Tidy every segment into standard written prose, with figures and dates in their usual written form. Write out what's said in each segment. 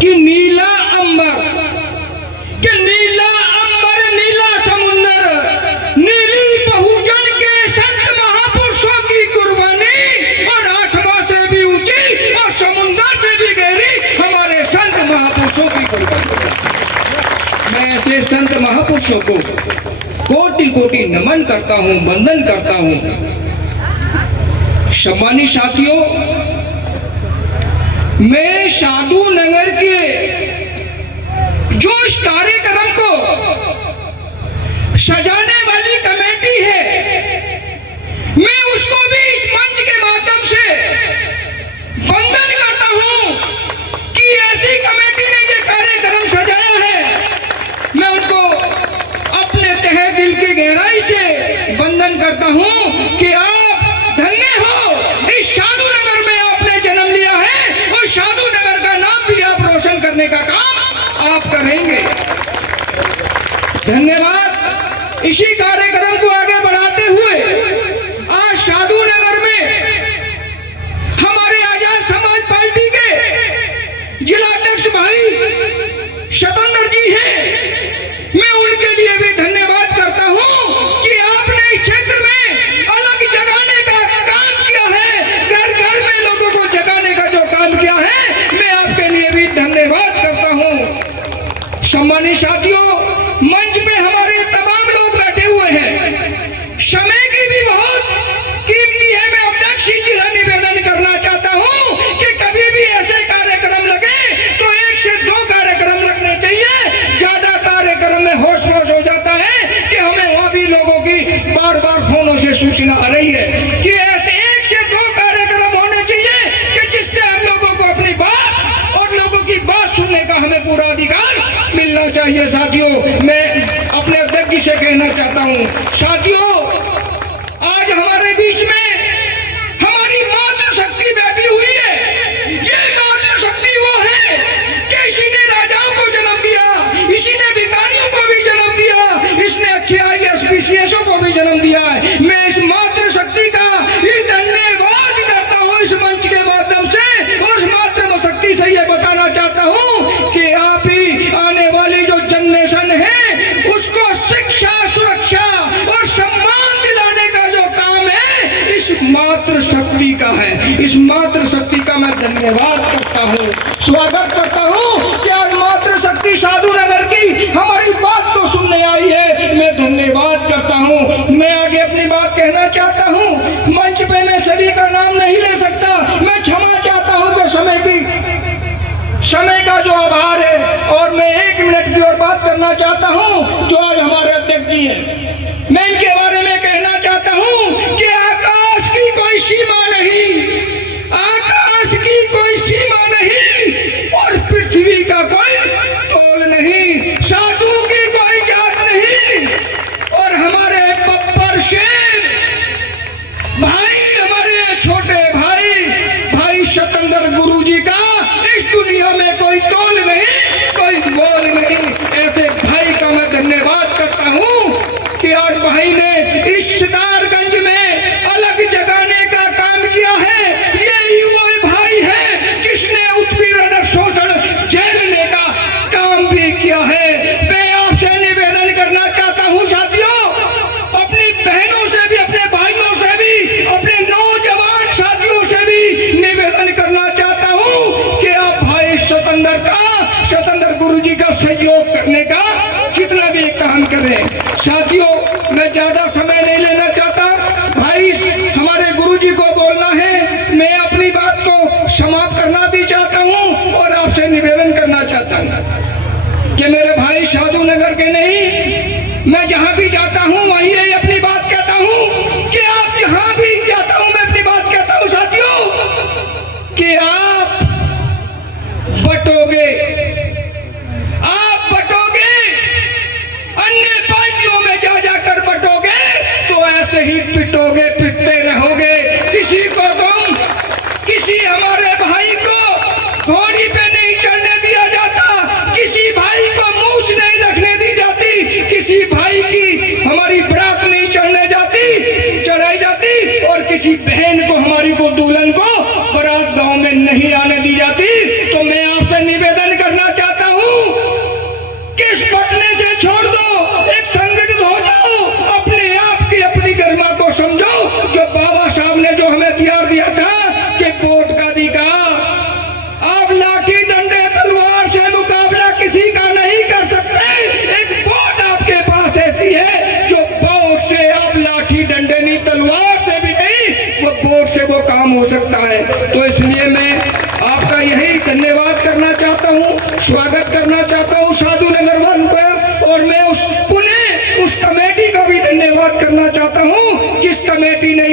कि नीला अंबर, कि नीला अंबर, नीला समुंदर, नीली बहुजन के संत महापुरुषों की कुर्बानी, और आसमां से भी ऊंची और समुंदर से भी गहरी हमारे संत महापुरुषों की कुर्बानी। मैं ऐसे संत महापुरुषों को कोटि कोटि नमन करता हूं, वंदन करता हूं। सम्मानित साथियों, मैं साधु नगर के जो इस कार्यक्रम को सजाने वाली कमेटी है, मैं उसको भी इस मंच के माध्यम से वंदन करता हूं कि ऐसी कमेटी ने ये कार्यक्रम सजाया है। मैं उनको अपने तहे दिल की गहराई से वंदन करता हूं कि आप धन्य हो, इस साधु नगर में आपने जन्म लिया है और साधु नगर का नाम भी आप रोशन करने का काम आप करेंगे। धन्यवाद। इसी कार्यक्रम को आगे बढ़ाते हुए आज साधु नगर में हमारे आजाद समाज पार्टी के जिला अध्यक्ष भाई शतंदर जी हैं। मैं उनके लिए भी धन्यवाद करता हूं कि आपने इस क्षेत्र में अलग जगाने का काम किया है, घर घर में लोगों को जगाने का जो काम किया है, मैं आपके लिए भी धन्यवाद करता हूं। सम्मानित साथियों, मंच पे हमारे तमाम लोग बैठे हुए हैं, समय की भी बहुत कीमती है। मैं अध्यक्ष जी से निवेदन करना चाहता हूं कि कभी भी ऐसे कार्यक्रम लगे तो 1 से 2 कार्यक्रम लगने चाहिए। ज्यादा कार्यक्रम में होश हो जाता है कि हमें वहां भी लोगों की बार बार फोनों से सूचना आ रही है कि ऐसे 1 से 2 कार्यक्रम होने चाहिए कि जिससे हम लोगों को अपनी बात और लोगों की बात सुनने का हमें पूरा अधिकार मिलना चाहिए। साथियों, मैं अपने अध्यक्ष जी से कहना चाहता हूं, साथियों, आज हमारे बीच में हमारी मातृशक्ति बैठी हुई है। ये मातृशक्ति वो है कि इसी ने राजाओं को जन्म दिया, इसी ने भिखारियों को भी जन्म दिया, इसने अच्छे IAS PCSओं को भी जन्म दिया है। मैं इस मातृशक्ति का ये धन्यवाद करता हूं इस मंच के माध्यम से, और इस मातृशक्ति से ये बताना चाहता हूं कि आप ही आने वाली जो जनरेशन है उसको शिक्षा, सुरक्षा और सम्मान दिलाने का जो काम है इस मातृशक्ति का है। इस मातृशक्ति का मैं धन्यवाद करता हूं, स्वागत करता हूं कि आज मातृशक्ति साधु नगर की हमारी बात तो सुनने आई है। मैं धन्यवाद करता हूं। मैं आगे अपनी बात कहना चाहता हूं। मंच पे मैं सभी का नाम नहीं ले सकता, मैं क्षमा चाहता हूं कि समय का जो आभार है, और मैं 1 मिनट की और बात करना चाहता हूं जो आज हमारे अध्यक्ष जी हैं। मैं इनके बारे में कहना चाहता हूं कि आकाश की कोई सीमा नहीं, आकाश की कोई सीमा नहीं, और पृथ्वी का कोई तोल नहीं, साधु की कोई जात नहीं, और हमारे बब्बर शेर भाई, हमारे छोटे भाई शतंदर गुरु जी का इस दुनिया में कोई तोल नहीं, कोई मोल नहीं। ऐसे भाई का मैं धन्यवाद करता हूं कि आज भाई ने इस सितारगंज में अलग जगाने का काम किया है। ये युवा भाई है जिसने उत्पीड़न, शोषण झेलने का काम भी किया है। मैं आपसे निवेदन करना चाहता हूं साथियों, अपनी बहनों से भी, अपने भाइयों से भी, अपने नौजवान साथियों से भी निवेदन करना चाहता हूं कि आप भाई शतंदर गुरु जी का सहयोग करने का कितना भी काम करें। साथियों, मैं ज्यादा समय नहीं लेना चाहता, भाई हमारे गुरु जी को बोलना है। मैं अपनी बात को समाप्त करना भी चाहता हूं और आपसे निवेदन करना चाहता हूं कि मेरे भाई साधु नगर के नहीं, मैं जहां भी जाता हूं वहीं यही अपनी बात कहता हूं कि आप जहां भी जाता हूं मैं अपनी बात कहता हूं साथियों कि आप बटोगे, अन्य पार्टियों में जाकर बटोगे तो ऐसे ही पिटोगे, पिटते रहोगे। किसी को तुम, किसी हमारे भाई को घोड़ी पे नहीं चढ़ने दिया जाता, किसी भाई को मूंछ नहीं रखने दी जाती, किसी भाई की हमारी बरात नहीं चढ़ाई जाती, और किसी बहन को, हमारी को, दुल्हन को बारात गांव में नहीं आने दी जाती। तो मैं आपसे निवेदन करना काम हो सकता है। तो इसलिए मैं आपका यही धन्यवाद करना चाहता हूँ, स्वागत करना चाहता हूँ साधु नगर वालों का, और मैं पुनः उस कमेटी का भी धन्यवाद करना चाहता हूँ जिस कमेटी ने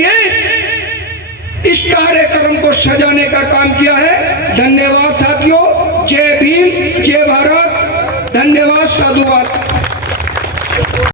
इस कार्यक्रम को सजाने का काम किया है। धन्यवाद साथियों, जय भीम, जय भारत, धन्यवाद, साधुवाद।